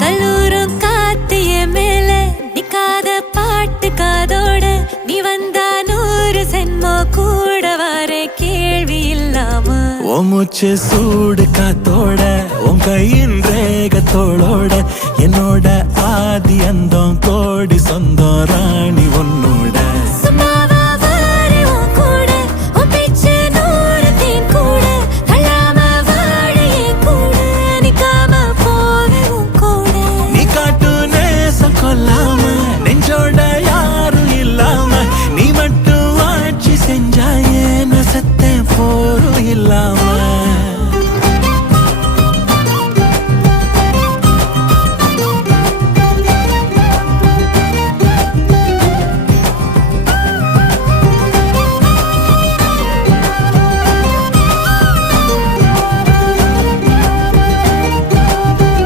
கல்லூரும் காத்திய மேல நிக்காத பாட்டு காதோட நீ வந்தா 100 சென்மோ கூட வர கேள்வி இல்லாம மூச்சு சூடு காத்தோட உன் கையின் ரேகத்தோளோட என்னோட ஆதி அந்தம்